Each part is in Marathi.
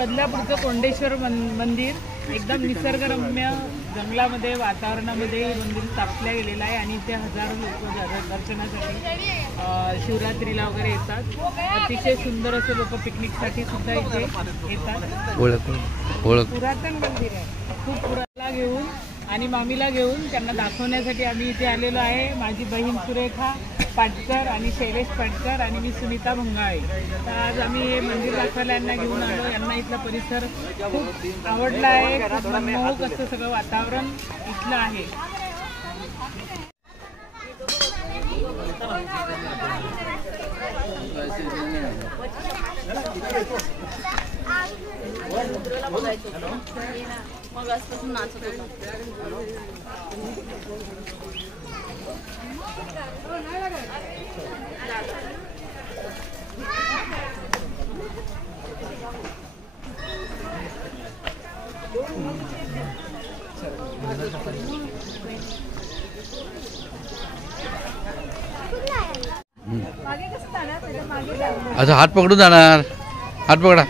बदलापूरचं कोंडेश्वर मंदिर एकदम निसर्गरम्य जंगलामध्ये वातावरणामध्ये हे मंदिर स्थापल्या गेलेलं आहे आणि इथे हजारो लोक दर्शनासाठी शिवरात्रीला वगैरे येतात। अतिशय सुंदर असे लोक पिकनिकसाठी सुद्धा इथे येतात। पुरातन मंदिर आहे, खूप पुराला घेऊन आणि मामीला घेऊन त्यांना दाखवण्यासाठी आम्ही इथे आलेलो आहे। माझी बहीण सुरेखा पाटकर आणि शैलेश पाटकर आणि मी सुनीता भंगाळे। तर आज आम्ही हे मंदिर दाखवायला यांना घेऊन आलो। यांना इथला परिसर खूप आवडला आहे, खूप मनमोहक असं सगळं वातावरण इथलं आहे। मग आजपासून नाचत होता। अच्छा हात पकडून जाणार, हात पकडा।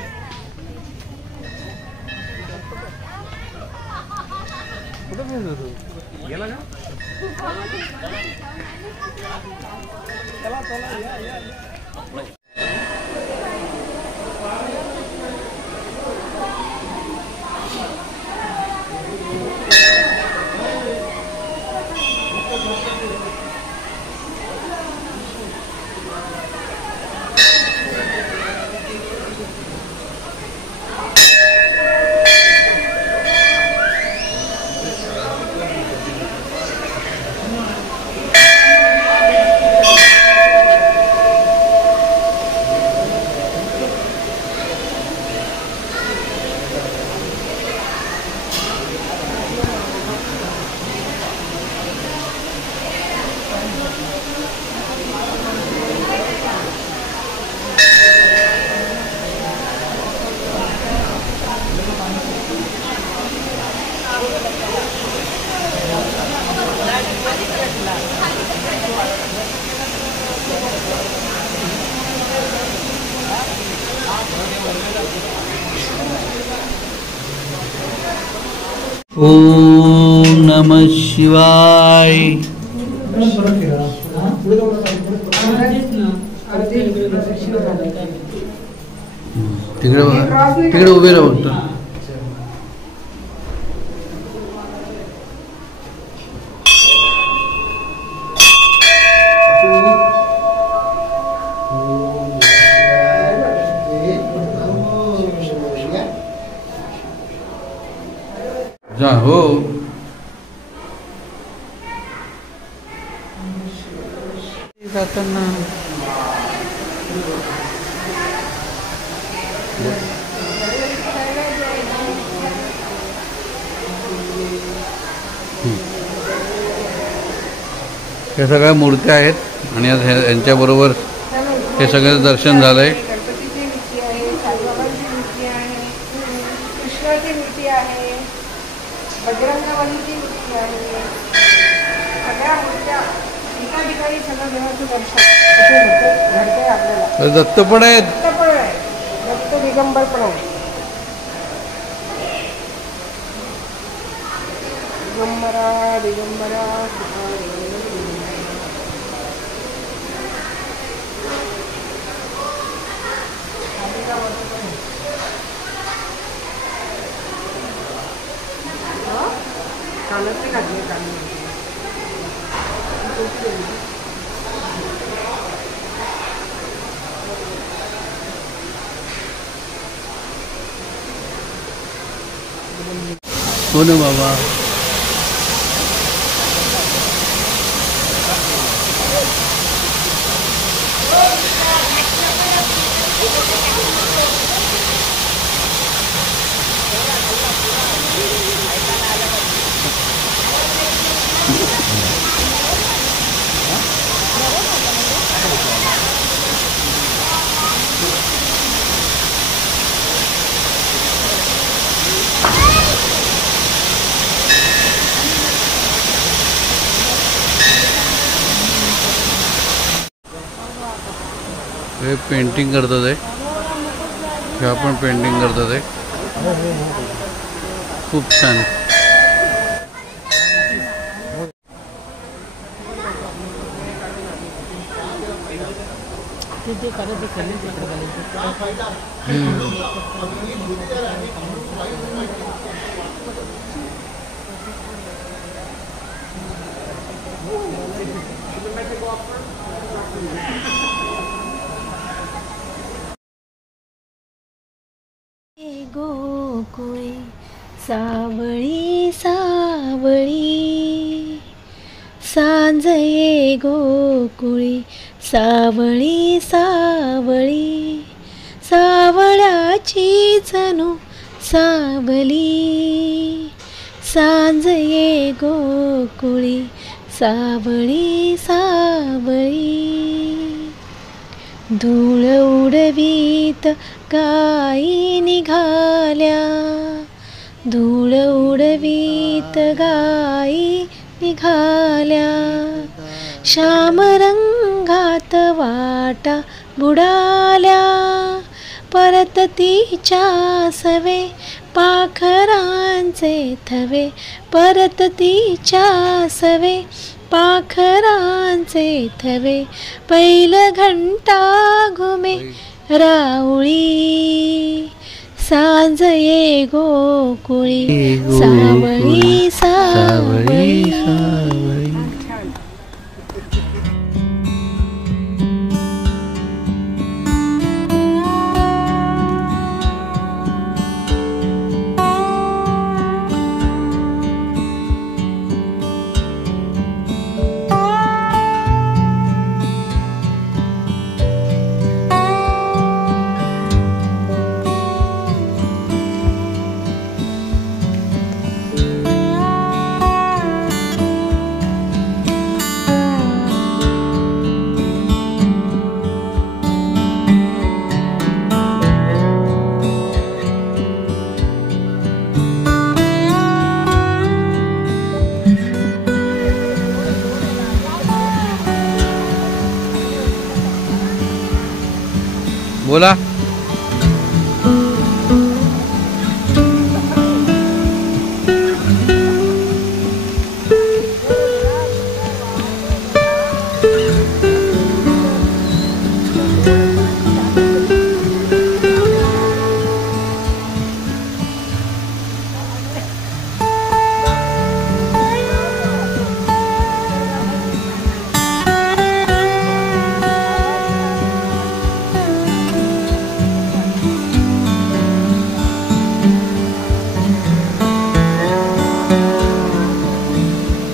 ओम नमः शिवाय। तिकडे बघा, तिकडे उभे राहा फक्त। जा हो जाताना हे सगळ्या मूर्त्या आहेत आणि यांच्याबरोबर हे सगळं दर्शन झालंय। गणपतीची मूर्ती आहे, साईबाबांची मूर्ती आहे, कृष्णाची मूर्ती आहे, बजरंगबलीची मूर्ती आहे। सगळ्या मूर्त्या एका ठिकाणी सगळं देवाचं दर्शन घडतंय आपल्याला। दत्त पण आहेत, दत्त पण आहे, दत्त दिगंबर पण आहे। दिगंबरा दिगंबरा कानातले घातले कानातले हो ना बाबा। हे पेंटिंग करतात आहे, हे आपण पेंटिंग करतात आहे। खूप छान. गोकुळे सावळी सावळी सांज ये गोकुळी सावळी सावळी सावळ्याची जणू सावली सांज ये गोकुळी सावळी सावळी धूळ उडवीत गाई निघाल्या धूळ उडवीत गाई निघाल्या श्याम रंगात वाटा बुडाल्या परत तिच्या सवे पाखरांचे थवे परत तिच्या सवे पाखरांचे थवे पैल घंटा घुमे राऊळी सांज ये गोकुळी सावळी सावळी बोला.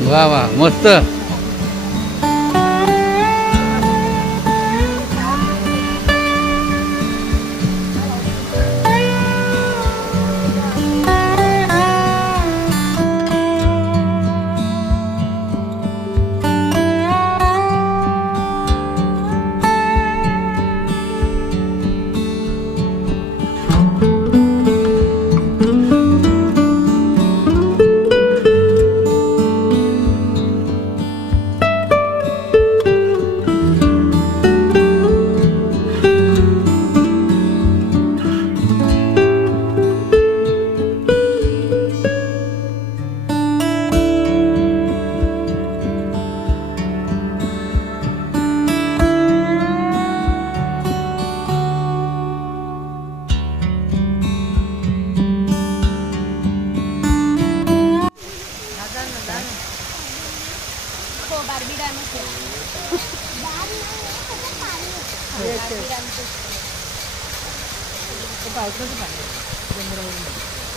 वा वा मस्त.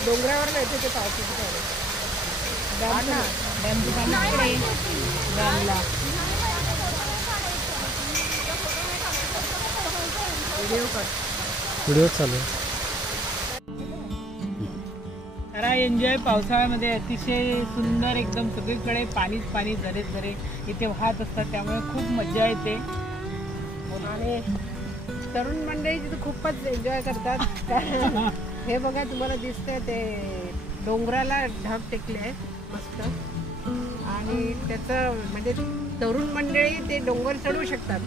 डोंगरावर नाही ते पावसाचं पाणी डॅमचं पाणी डॅमला व्हिडिओ चालू आहे. खरा एन्जॉय पावसाळ्यामध्ये अतिशय सुंदर एकदम सगळीकडे पाणीच पाणी झरे झरे इथे वाहत असतात त्यामुळे खूप मजा येते. आणि तरुण मंडळी तिथे खूपच एन्जॉय करतात. हे बघा तुम्हाला दिसतंय ते डोंगराला ढग टेकले आहेत मस्त आणि त्याचं म्हणजे तरुण मंडळी ते डोंगर चढू शकतात.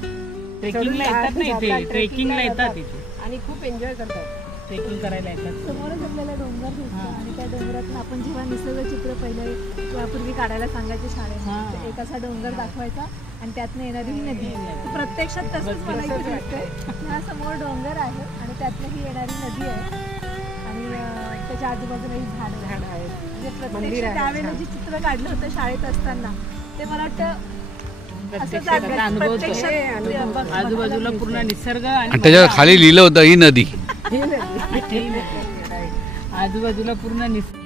ट्रेकिंगला येतात ना इथे ट्रेकिंगला येतात इथे आणि खूप एन्जॉय करतात. ट्रेकिंग करायला येतात. समोरच आपल्याला डोंगर दिसतो आणि त्या डोंगरातून आपण जेव्हा निसर्ग चित्र पहिले यापूर्वी काढायला सांगायचे शाळेत, एक असा डोंगर दाखवायचा आणि त्यातनं येणारी ही नदी. प्रत्यक्षात तसंच मला इथे दिसतंय. हा समोर डोंगर आहे आणि त्यातनं ही येणारी नदी आहे आणि त्याच्या आजूबाजूला ही झाडं आहेत. म्हणजे प्रत्यक्ष त्यावेळेला जे चित्र काढलं होतं शाळेत असताना ते मला वाटतं आजूबाजूला पूर्ण निसर्ग आणि त्याच्या खाली लिहिलं होतं ही नदी. आजूबाजूला पूर्ण निसर्ग.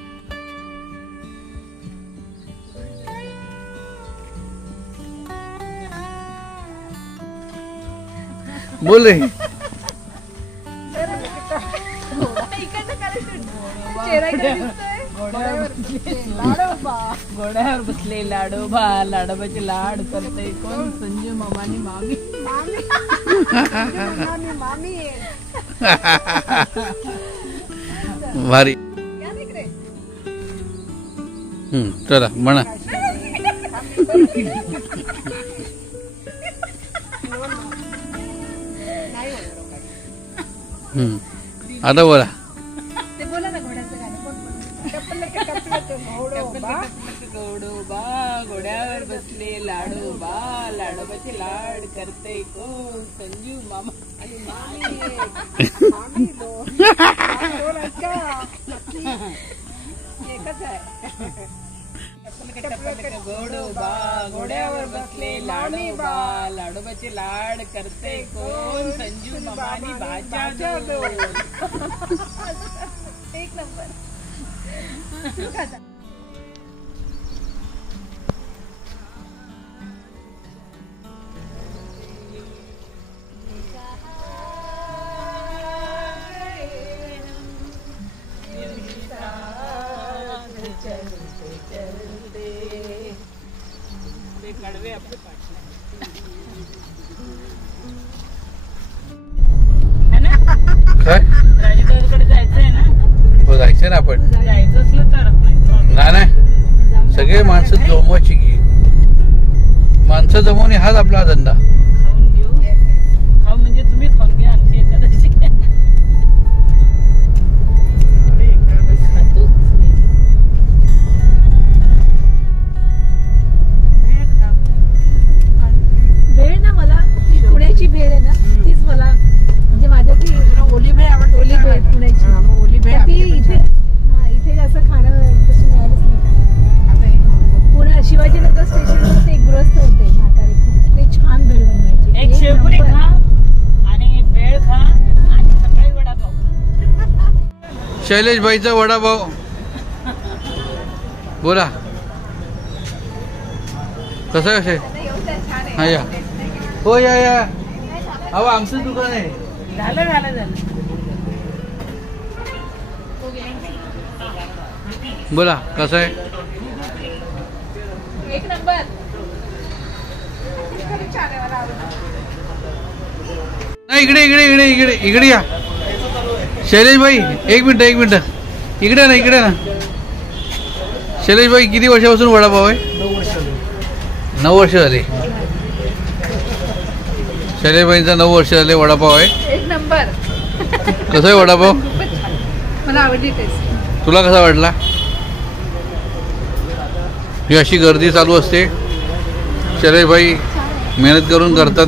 बोल रे. घोड्यावर बसले लाडोबा, लाडोबाचे लाड करते कोण? संजू मामानी मामी. भारी. चला म्हणा. आता बोला. ते बोला ना घोड्याचं गाणं. गौडोबा घोड्यावर बसले लाडोबा, लाडोबाचे लाड करते कोण? संजू मामा आणि मामी. गौडोबा घोड्यावर बसले लाडोबा, लाडोबाचे लाड करते कोण? संजू मामा आणि भाच्या. एक नंबर. कडवे आपले पाठ काय राजूकडे जायचंय ना? हो जायचं ना आपण. जायचं असलं तर नाही सगळे माणसं जमवायची की. माणसं जमवणे हाच आपला धंदा. खाऊन घेऊ. खाऊ म्हणजे तुम्ही खाऊन घ्या. आमची एखाद्याची भेळ ना मला पुण्याची भेळ आहे ना तीच मला म्हणजे माझ्या ती ओली भेळ आवडते. ओली भेळ पुण्याची. ओली भेळ ती इथे इथे असं खाणं तशी मिळालीच नाही. पुणे शिवाजीनगर स्टेशनवर ते एक गृहस्थ होते म्हातारे खूप ते छान भेळ बनवायचे. एक शेवपुरी खा आणि भेळ खा आणि सकाळी वडापाव. शैलेश भाईचा वडापाव बोला कसं आहे? हा या. हो या या. अहो आमचं दुकान आहे. झालं बोला कसं आहे? एक नंबर. नाही इकडे इकडे इकडे इकडे इकडे या. शैलेश भाई एक मिनिट इकडे ना. शैलेश भाई किती वर्षापासून वडापाव आहे? 9 वर्ष झाली. शैलेश भाईंचा 9 वर्ष झाले वडापाव आहे. एक नंबर. कसं आहे वडापाव? मला आवडली टेस्ट. तुला कसा वाटला? ही अशी गर्दी चालू असते. शैलेश भाई मेहनत करून करतात.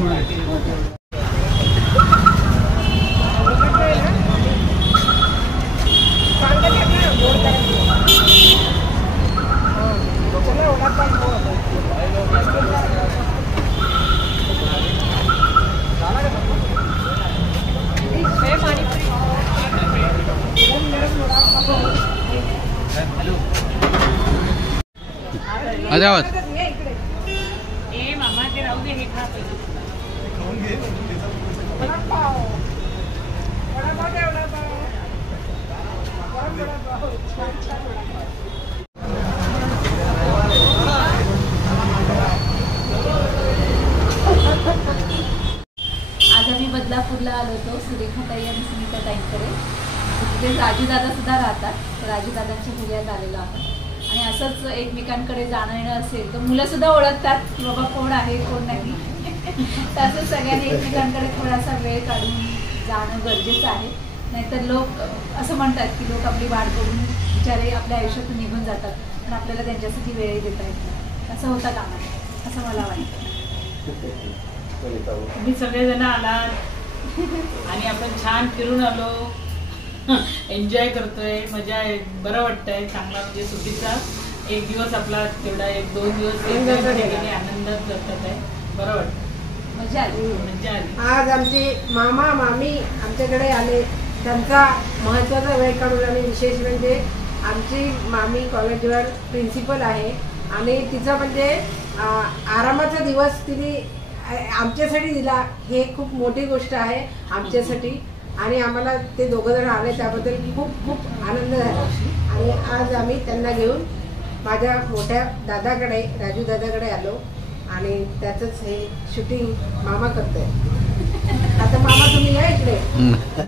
आवाज ए मामा ते राहू दे. हे खा आज आम्ही बदलापूरला आलो होतो सुरेखाताई आणि सुनीता ताईंकडे. तिथे राजूदादा सुद्धा राहतात. राजूदादांच्या घरी आलेलो आपण आणि असंच एकमेकांकडे जाणं येणं असेल तर मुलं सुद्धा ओळखतात की बाबा कोण आहे कोण नाही. तसंच सगळ्यांनी एकमेकांकडे थोडासा वेळ काढून जाणं गरजेचं आहे. नाहीतर लोक असं म्हणतात की लोक आपली वाट बघून बिचारे आपल्या आयुष्यातून निघून जातात पण आपल्याला त्यांच्यासाठी वेळ देता येत नाही. असं होता कामा नये असं मला वाटतं. तुम्ही सगळेजण आलात आणि आपण छान फिरून आलो, एन्जॉय करतोय, मजा आहे, बरं वाटतंय. चांगला म्हणजे सुट्टीचा एक दिवस आपला तेवढा 1-2 दिवस गेले आनंदात जातात आहे. बरं वाटतं, मजा आली. मजा आली. आज आमचे मामा मामी आमच्याकडे आले, त्यांचा महत्त्वाचा वेळ काढून. आणि विशेष म्हणजे आमची मामी कॉलेजवर प्रिन्सिपल आहे आणि तिचा म्हणजे आरामाचा दिवस तिने आमच्यासाठी दिला. हे खूप मोठी गोष्ट आहे आमच्यासाठी आणि आम्हाला ते दोघं जण आले त्याबद्दल खूप खूप आनंद झाला. आणि आज आम्ही त्यांना घेऊन माझ्या मोठ्या दादाकडे, राजू दादाकडे आलो आणि त्याचंच हे शूटिंग मामा करतोय. आता मामा तुम्ही या इकडे.